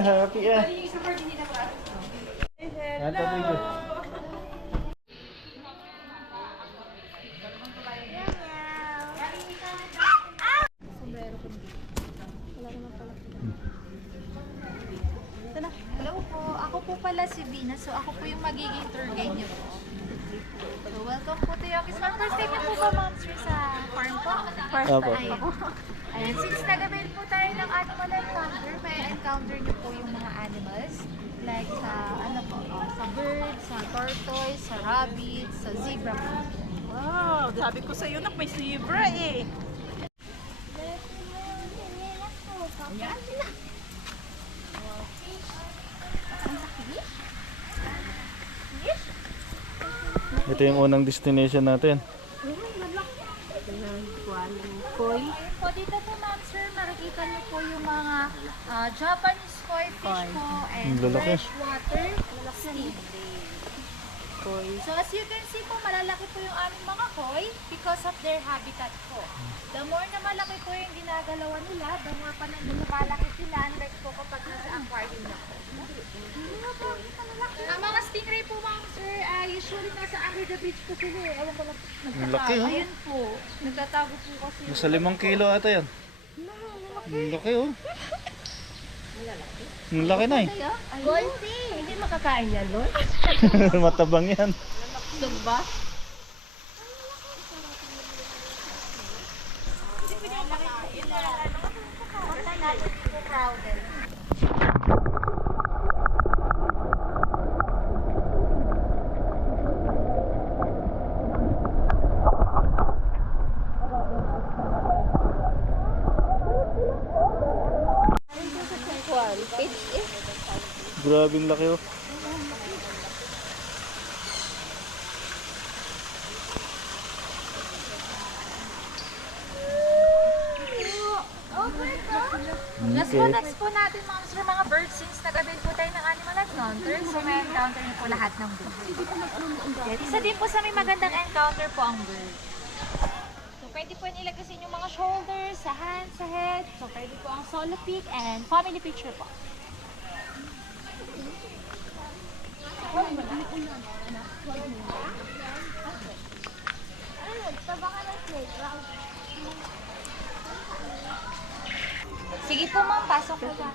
Happy ah. Hello. Hello po, ako po pala si Vina. So ako po yung magiging tour guide niyo po. So welcome po to Yokis Farm. First time niyo po ba, ma'am, sir, sa farm po? First Opo. time. Ayan, since nag-avail po tayo ng animal encounter, may encounter niyo po yung mga animals. Like sa, ano po, sa birds, sa tortoise, sa rabbit, sa zebra po. Wow, sabi ko sa iyo na may zebra eh. Ayan. Ito yung unang destination natin. Koi. Po dito po, ma'am, sir, makikita niyo po yung mga Japanese koi fish po and Lalaki. freshwater stingray. So as you can see po, malalaki po yung aming mga koi because of their habitat po. The more na malaki po yung ginagalawan nila, the more pa nang lumalaki sila, unlike po kapag nasa aquarium na po. Ang mga stingray po, ma'am, sir, usually nasa under the bridge po sila eh. Ewan ko lang. Ang laki oh. Ayun po, nagtatago po kasi. Nasa 5 kilo ata yan. Ang laki oh. Ang laki na eh. Golfi! Hindi makakain yan, Lord. Matabang yan. Sumba? Crowded. Grabing laki oh. Next po natin, ma'am, sir, mga birds, since nag-avail po tayo ng animal encounter, so may encounter niyo po lahat ng birds. Isa din po sa may magandang encounter po ang bird. So pwede po nilagay sa inyong mga shoulders, sa hands, sa head. So pwede po ang solo pic and family picture po. Sige po, ma'am, pasok po ba?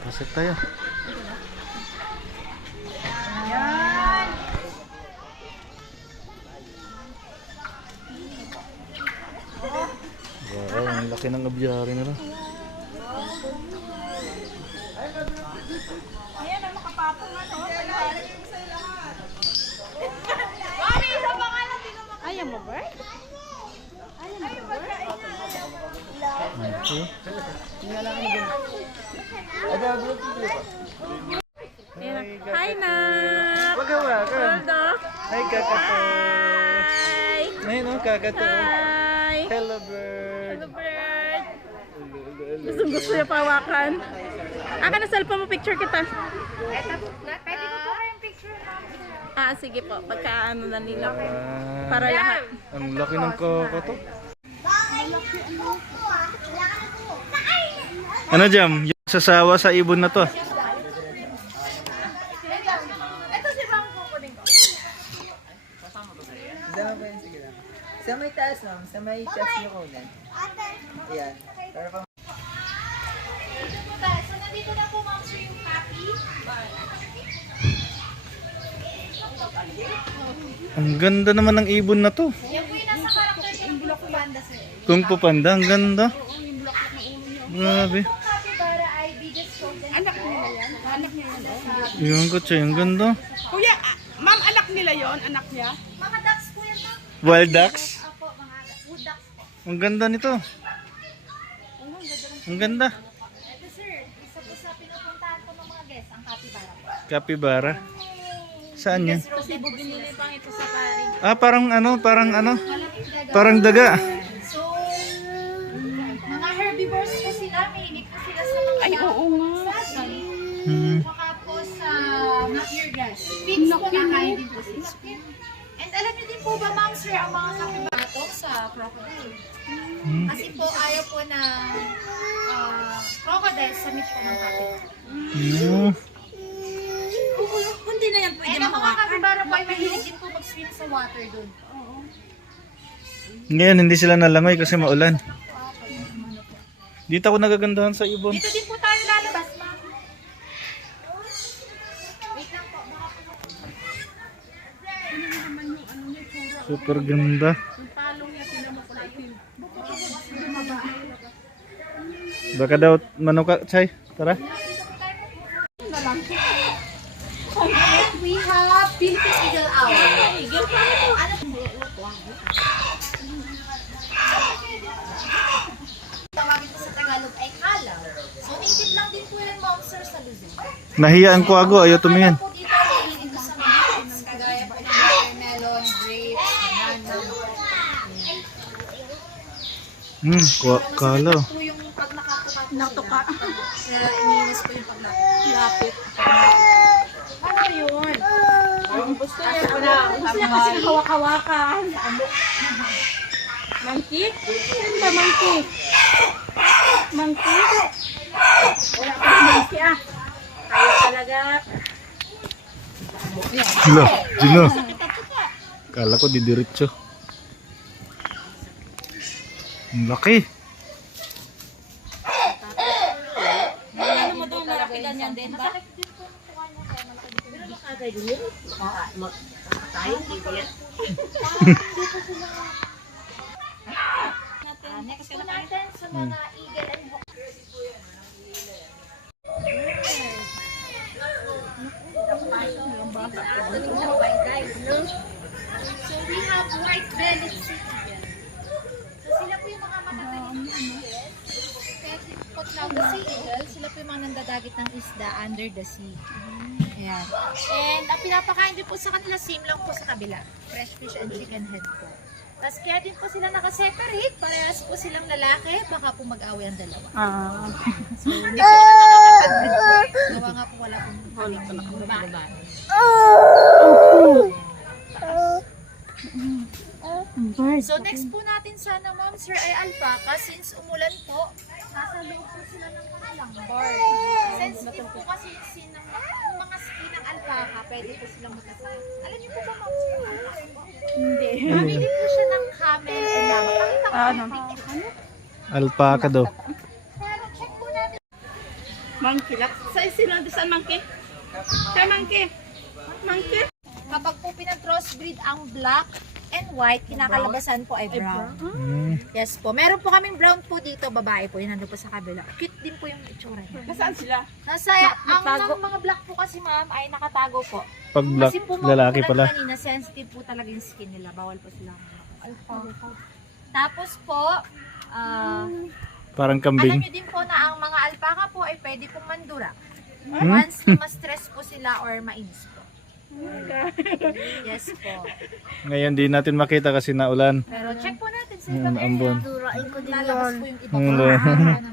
Pasok tayo. Ayan! Wow, ang laki ng abyari nila. Ayan, ang makapapong ano. Mami, isa pa nga lang, Ayaw mo, Bert? Okay. Hi, na! Magawa ka. Hello! Hi, kakato. Hi! Ayun oh, kakato. Hi! Hello, bird. Hello, Bert! Gusto niya pawakan. Aka na cellphone mo, picture kita. pwede ko po kayong picture, ma'am. Ah, sige po. Pagka ano na nila. Ah, Para lahat. ang laki ng kakato. Ano jam? Yung sasawa sa ibon na to. Ito si Bang kukunin ko. Sa may taas, ma'am. Sa may chest niyo ko din. Ayan. Pero pang... So, nandito na po, ma'am, sir, yung happy. Ang ganda naman ng ibon na to. Yan po yung nasa karakter yung Kung Fu Panda, sir. Kung Fu Panda, ang ganda. Grabe. Itong capybara ay biggest golden. Anak nila yan? Anak niya yan, oh. Yung kutsa, ang ganda. Kuya, ma'am, anak nila yon, anak niya? Mga ducks po yan, ma'am. Wild ducks? Apo, mga wood ducks po. Ang ganda nito. Ang ganda. Ito, sir, isa po sa pinupuntahan ko ng mga guests, ang capybara po. Capybara. Saan yan? Kasi bubinili pang ito sa pari. Ah, parang ano, parang daga. So, mga herbivores po sila, mahilig po sila sa mga Ay, oo nga. sabi. Hmm. Saka po sa maclear grass. Pigs po nakain din po sila. And alam niyo din po ba, ma'am, sir, ang mga capybara sa crocodile? Kasi po ayaw po na crocodile sa meat po ng kapit. Hmm. Hindi na yan pwede Ang mga kapibara po ay mahilig din po mag-swim sa water doon. Ngayon, hindi sila nalangoy kasi maulan. Dito ako nagagandahan sa ibon. Dito din po tayo lalabas, ma'am. Wait lang po. Super ganda. Baka daw manok ka, Chay. Tara. We have Philippine Eagle Owl. Tawagin po sa Tagalog ay kalaw. So, native lang din po yan, ma'am, sir, sa Luzon. Nahiyaan ko ako, ayaw tumingin. Po dito, mahilig ito sa mga fruits, kagaya po ng watermelon, grapes, banana. Kalaw. Po yung pag nakatukat. Natuka. Kaya iniinis po yung paglapit. Lapit. Ano yun? Gusto niya kasi hawak-hawakan. Monkey? Saan ba monkey? Monkey? Wala pa monkey ah. Kaya talaga. Hala, Gino. Kala ko didiretso. Ang laki. Ano mo doon? Narapilan yan din ba? Next po natin sa mga eagle and hawk. So we have white-bellied sea eagle. So sila po yung mga matataling eagle. Kaya pag tawag sea eagle, sila po yung mga nandadagit ng isda under the sea. Ayan. And ang pinapakain din po sa kanila, same lang po sa kabila. Fresh fish and chicken head po. Tapos kaya din po sila nakaseparate, parehas po silang lalaki, baka po mag-away ang dalawa. So, hindi po nakakapag-breed po. Gawa nga po wala pong babae. So next po natin sana, ma'am, sir, ay alpaca. Since umulan po, nasa loob po sila ng mga langbar. Sensitive po kasi yung mga skin ng alpaca, pwede po silang matasakit. Alam niyo po ba, ma'am, sir, ang alpaca? Hindi. Mamili po siya ng camel and llama. Pakita ko yung picture. Alpaca daw. Pero check po natin. Monkey. Saan monkey? Saan monkey? Monkey? Kapag po pinag-crossbreed ang black and white, kinakalabasan po ay brown. Yes po. Meron po kaming brown po dito, babae po. Yun nandun po sa kabila. Cute din po yung itsura niya. Nasaan sila? Nasa, ang mga black po kasi, ma'am, ay nakatago po. Pag black, Kasi po lalaki mga pala. kanina, sensitive po talaga yung skin nila. Bawal po sila. Tapos po, Parang alam kambing. nyo din po na ang mga alpaca po ay pwede pong mandura. Once na ma-stress po sila or mainis po. Yes po. Ngayon di natin makita kasi naulan. Pero check po natin sa Mm, ibang ambon. area. Durain ko din lalabas po yung iba Mm,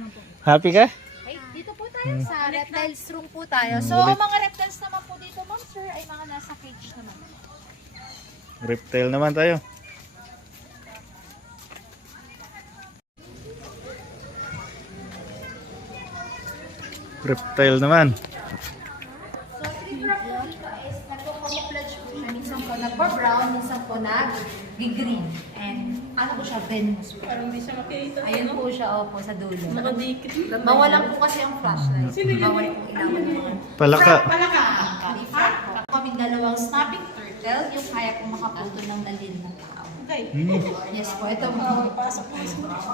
po. Happy ka? Ay, dito po tayo sa reptiles room po tayo. So, ang mga reptiles naman po dito, ma'am sir, ay mga nasa cage naman. Reptile naman tayo. Reptile naman. So, three frog po dito is nagpo-camouflage po siya. Minsan po nagpo-brown, minsan po nag-green. And ano po siya, venomous po. Parang hindi siya makita. Ayun po siya, opo, sa dulo. Nakadikit lang. Bawalan po kasi ang flashlight. Bawal po ilawan ng mga Palaka. different po. Kaming dalawang snapping turtle, yung kaya pong makaputo ng dalil ng tao. Okay. Yes po, ito mo. Pasok.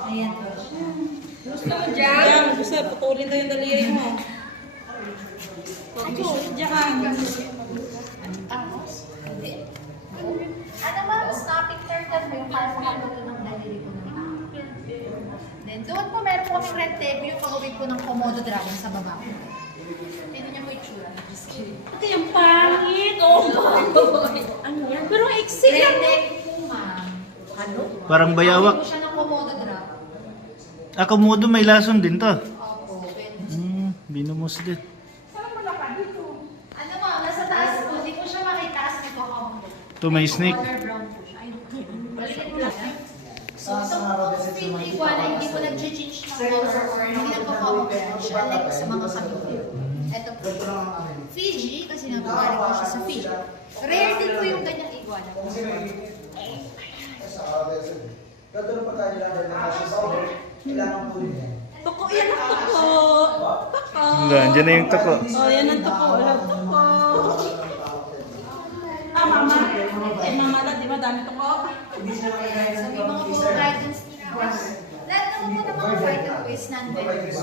Ayan po. Diyan, gusto putulin tayo yung daliri mo. Diyan. Tapos, hindi. Ano ma'am, snapping turtle po yung kaya makaputo ng daliri po ng tao. Then, doon po meron po kaming red tape, yung pag-uwi po ng Komodo dragon sa baba. Tignan niyo po yung tsura. Ito yung pangit. Oh. Ano yan? Pero iksi Red lang. tape po ma'am. Ano? Parang bayawak. Pag-uwi po siya ng Komodo dragon. Komodo may lason din to. Opo, pwede. Binumos din. Ano ma'am, nasa taas po, hindi po siya makitaas nito. To may snake. Water brown po siya. Ayun. Balikin lang. Pink iguana, hindi po nag-change ng color or hindi nagpa-camouflage unlike sa mga kamilyo. Ito po. Fiji, kasi nagpapalik po siya sa Fiji. Rare din po yung ganyang iguana. Tuko yan ang tuko. Tuko. Andiyan na yung tako. Oh, yan ang tuko. Walang tuko. Ah, mama. Eh, mama lang, di ba dami tuko? So, may mga po Brighton sneakers. Lahat naman po ng mga Brighton po is non-venomous.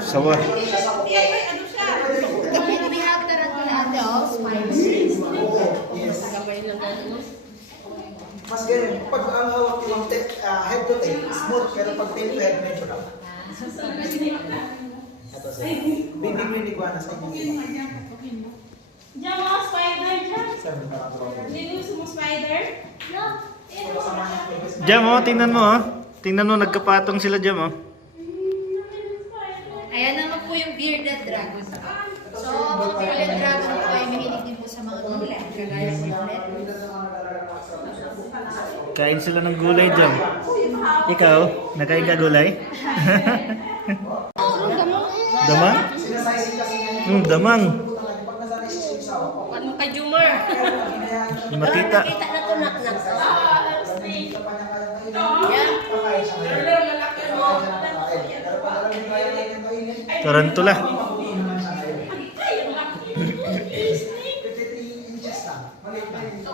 Sawa. Ano siya? And we have tarantula adults, spines. Mas ganun. Pag ang hawak yung head to tail, smooth, pero pag tail to head, medyo rough. Ito sir. Bibig mo yung iguana sa inyo. Diyan mga spider dyan. Sir, nakatulong. Hindi gusto mo spider? Jam, oh, tingnan mo, oh. Tingnan mo, nagkapatong sila, Jam, oh. Ayan naman po yung bearded dragon. So, ang bearded dragon po ay mahilig din po sa mga gulay. Kagaya po ulit. Kain sila ng gulay, Jam. Ikaw, nakain ka gulay? Damang? Damang. Ano kay Jumar? Makita. Kita na to nak-nak. Tarantula. 53 inches lang. Maliit na yun. Yung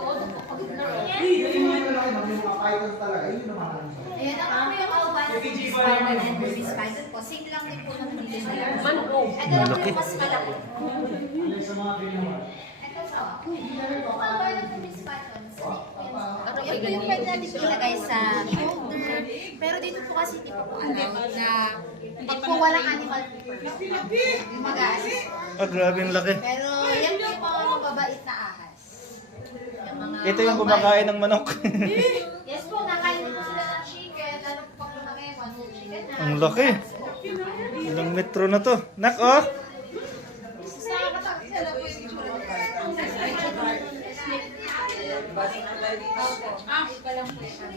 mga lalaki, yung mga python talaga, yun yung mga Ayan naman po yung albino British python and British python po. Same lang din po naman dito sa Ito lang po yung mas malaki. Ito po. Yung albino British python. Yan po yung pwede natin ilagay sa shoulder. Pero dito po kasi hindi po allowed na pag po walang animal keeper. Yung mag-a-assist. Ah, grabe yung laki. Pero yan po yung mga mababait na ahas. Yung mga Ito yung kumakain ng manok. Yes po, nakain din po sila ng chicken. Lalo po pag lumaki, one whole chicken na. Ang laki. Ilang metro na to. Nak, oh. Nakakatakot sila po yung itsura. Iba lang po siya.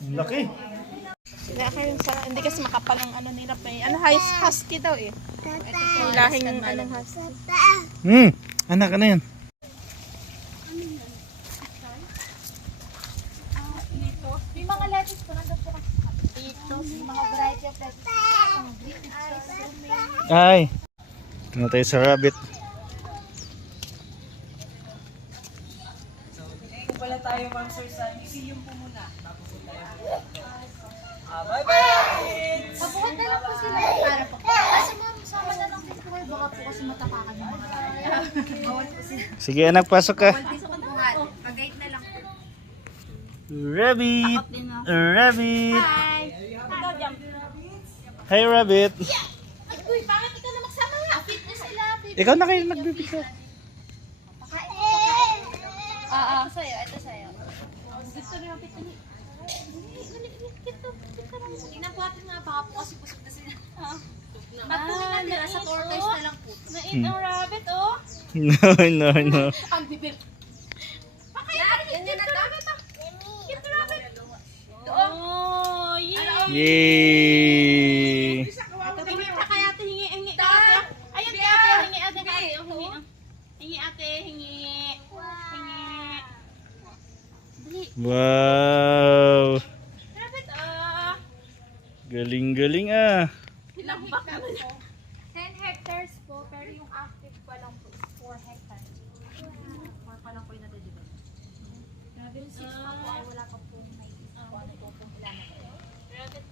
Ang laki. Kaya kayo sa, hindi kasi makapal ang ano nila pa eh. Ano, husky daw eh. Yung lahing anong husky. Anak, ano yan? May mga lettuce po, nandun po kasi sa dito. May mga variety of lettuce. Ay. Tingnan tayo sa rabbit. Wala tayo ma'am sir sa museum po muna. Pabuhat na lang po sila para po. Kasi ma'am, sama na lang din po kayo. Baka po kasi matapakan yung mga bawal po sila. Sige, anak, pasok ka. Bawal din po buhat. Pag-guide na lang po. Rabbit. Rabbit. Hi! Hi, rabbit. Uy, bakit ikaw na magsama nga? Fit na sila. Ikaw na kayo nagbibigay. Pakain mo, pakain. Oo, ito sa'yo, ito sa'yo. Gusto rin ang pitani. Tingnan po natin nga, baka po kasi pusok na sila. Ba't po natin sa tortoise na lang po? Nait ang rabbit oh. No, no. Ang bibig. Yan yun na rabbit ah. Cute rabbit. Oh, yeah. Yay! Hingi pa kaya ate, hingi ka ate. Ayun ka ate, hingi ate ka ate. Oh, hingi. Hingi ate, hingi. Hingi. Wow! Rabbit Galing-galing ah. Hilambak naman. 10 hectares po, pero yung active pa lang po is 4 hectares. 4 pa lang po yung nade-develop. Grabe yung 6 pa po ay wala pa po may kung ano po pong ilan na po. Rabbit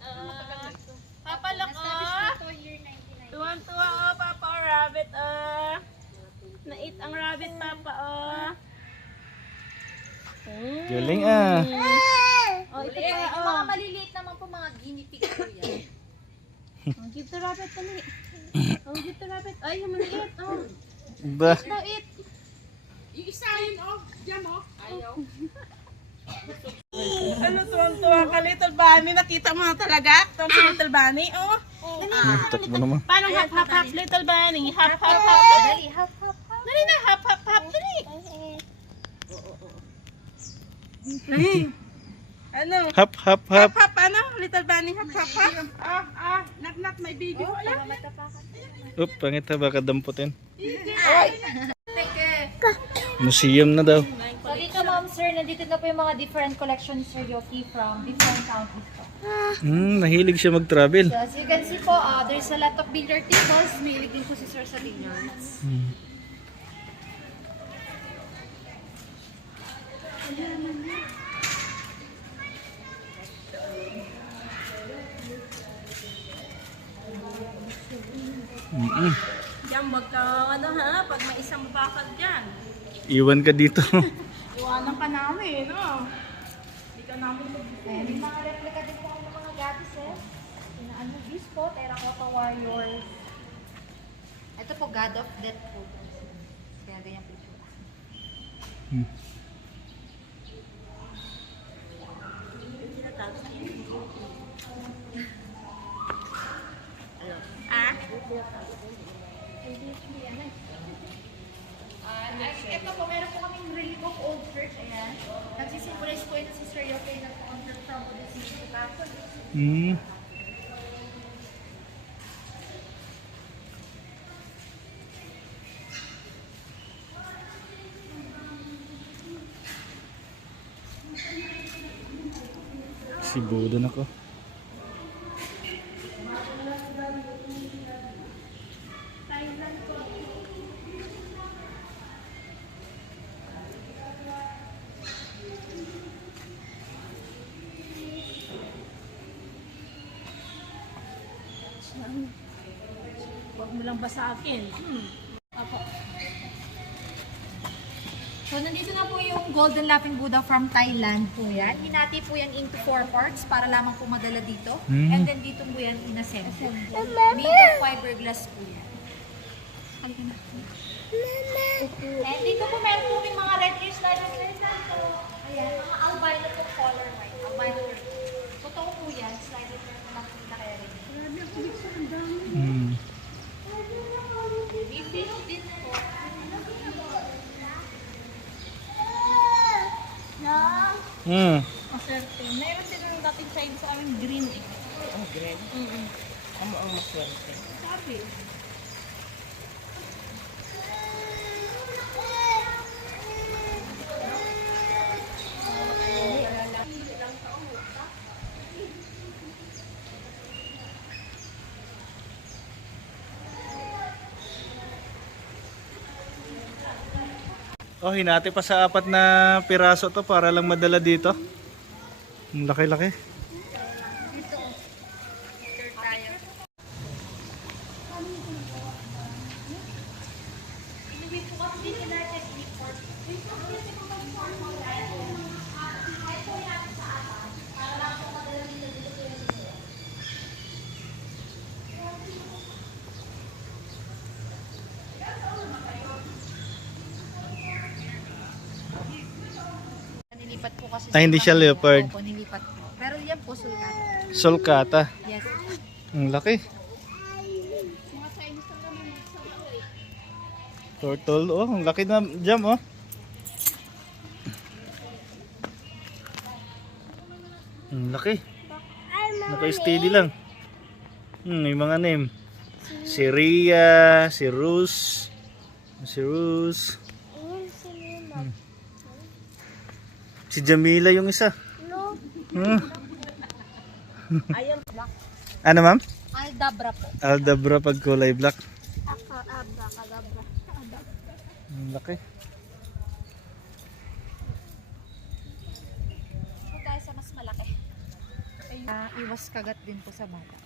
Papalak Established po ito year 1990. Tuwan-tuwa oh, Papa oh, rabbit Nait ang rabbit Papa oh. Galing ah. Oh, ito Eh, pa yung oh. mga maliliit naman po mga guinea pig po yan. Oh, give the rabbit dali. Oh, give the rabbit. Ay, yung maliit oh. Ba? No, eat. Yung isa yun oh. Diyan oh. Ayaw. Ano tuwang-tuwa ka, Little Bunny? Nakita mo na talaga? Tuwang si Little Bunny, oh. Takbo naman. Paano hap, hap, hap, little bunny? Hap, hap, hap. Dali, hop, hop, hop. Dali na, hap, hap, hap. Dali. Ano? Hap, hap, hap. Hap, hap, ano? Little bunny, hap, hap, hap. Knock, may video. Oop, pangit ha, baka damputin. Teke. Museum na daw. So dito ma'am sir, nandito na po yung mga different collections Sir Yoki from different countries po. Nahilig siya mag-travel. So as you can see po, there's a lot of billiard tables. Mahilig din po si Sir sa billiards. Diyan, wag ka, ano ha, pag may isang bakal dyan. Iwan ka dito. Iwanan ka namin, no? Hindi ka namin May mga replica din po ng mga gadgets eh. Ano, this po, Terracotta Warriors. Ito po, God of Death po. Kaya ganyan picture. Ito po, meron po kaming relic of old church. Ayan. Nagsisimbolize po ito si Sir Yoke na convert from Buddhism to Catholic. Si Buddha na ko. Huwag mo lang ba sa akin? So, nandito na po yung Golden Laughing Buddha from Thailand po yan. Hinati po yan into 4 parts para lamang po madala dito. And then dito po yan inassemble. Made of fiberglass po yan. Halika na. And dito po meron po yung mga red ears na so, ayan, mga albino po color white. Albino red. Totoo po yan. Slider red na lang po na kaya rin. May fish din po. Maswerte. Meron din ng dating sign sa amin, green eh. Oh, green? Ang maswerte. Sabi. Oh, hinati pa sa 4 na piraso to para lang madala dito. Ang laki-laki. Nilipat po kasi Ay, hindi siya leopard. Opo, nilipat po. Pero yan po, sulcata. Sulcata. Yes. Ang laki. Turtle. Oh, ang laki na jam, oh. Ang laki. Naka-steady lang. May mga name. Si Ria, si Rus. Si Rus. Si Jamila yung isa. Ano ma'am? Aldabra po. Aldabra pag kulay black. Abracadabra. Ang laki. Kung tayo sa mas malaki. Iwas kagat din po sa bata.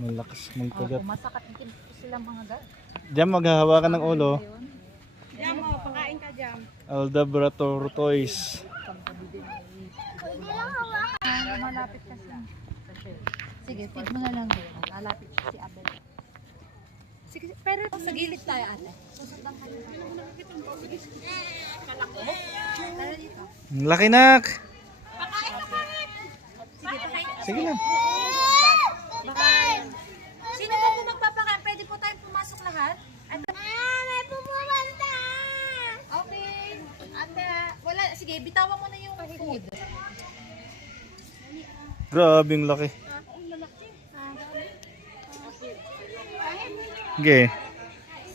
Malakas mong kagat. Opo, masakat din po silang mga gat. Diyan maghahawakan ng ulo. Jam, oh, pakain ka, Jam. Aldabra tortoise. Malapit kasi. Sige, feed mo na lang doon. Lalapit si Abel. Sige, pero sa gilid tayo ate. Susundan ka nyo. Tara dito. Ang laki nak. Sige, pakain. Sige lang. Sino po lahat? At May pumapanta! okay. Ate, wala. Sige, bitawan mo na yung food. Grabing laki. Okay.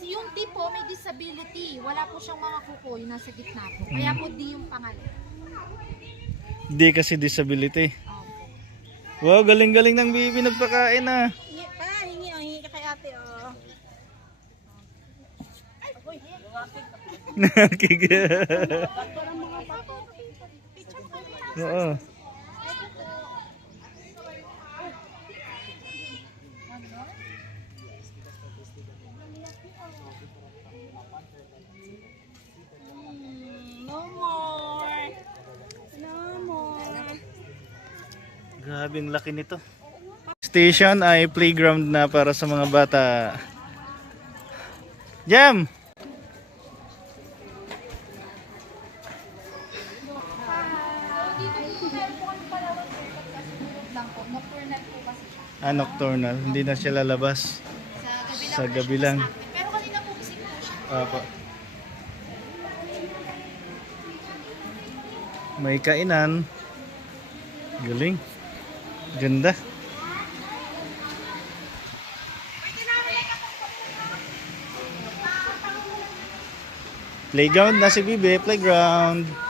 Yung T po may disability. Wala po siyang mga kuko. Yung nasa gitna po. Kaya po D yung pangalan. Di kasi disability. Wow, galing-galing ng baby nagpakain ah. Hingi ka kay ate, oh. Nakiga. Oo. No more. No more. Grabing laki nito. Station ay playground na para sa mga bata. Jam! Nocturnal. Hindi na siya lalabas. Sa gabi lang. Pero kanina po gising po siya. Apo. May kainan. Galing. Ganda. Playground na si Bibi. Playground.